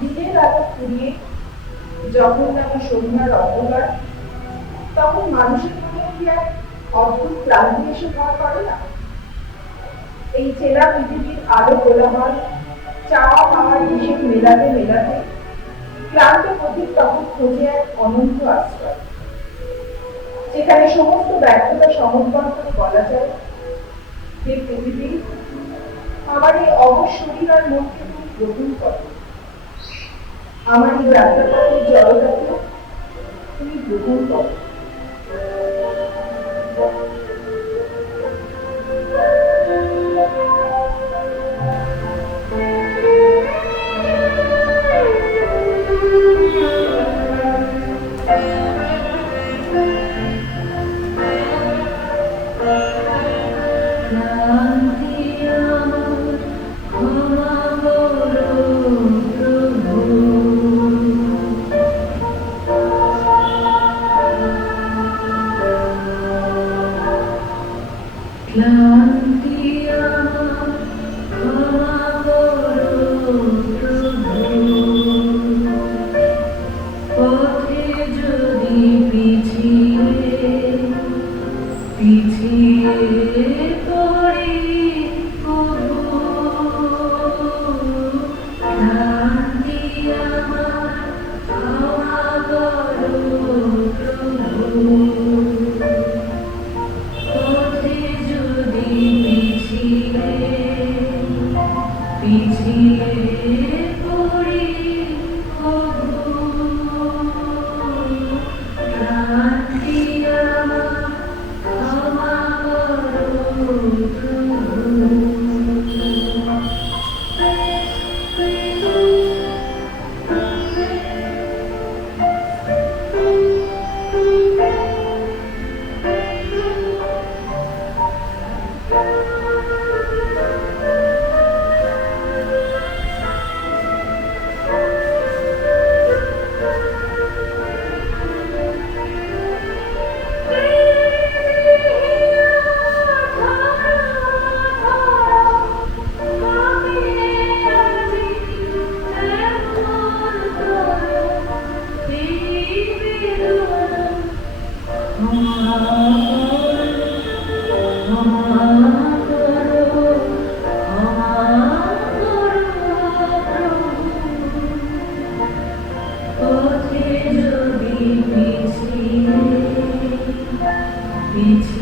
দিনের আলো ফুরিয়ে যখন নামে সন্ধ্যার অন্ধকার, তখন মানুষের মনে কি এক অদ্ভুত ক্লান্তি এসে ভর করে না? এই চেনা পৃথিবীর আলো কোলাহল চাওয়া পাওয়ার হিসেব মেলাতে মেলাতে ক্লান্ত পথিক তখন খোঁজে এক অনন্ত আশ্রয়, যেখানে সমস্ত ব্যর্থতা সমর্পণ করে বলা যায়, হে পৃথিবী, আমার এই অবশ শরীর আর মনকে তুমি গ্রহণ করো, আমার এই যাত্রাপথের জড়তাকে তুমি গ্রহণ করো। It's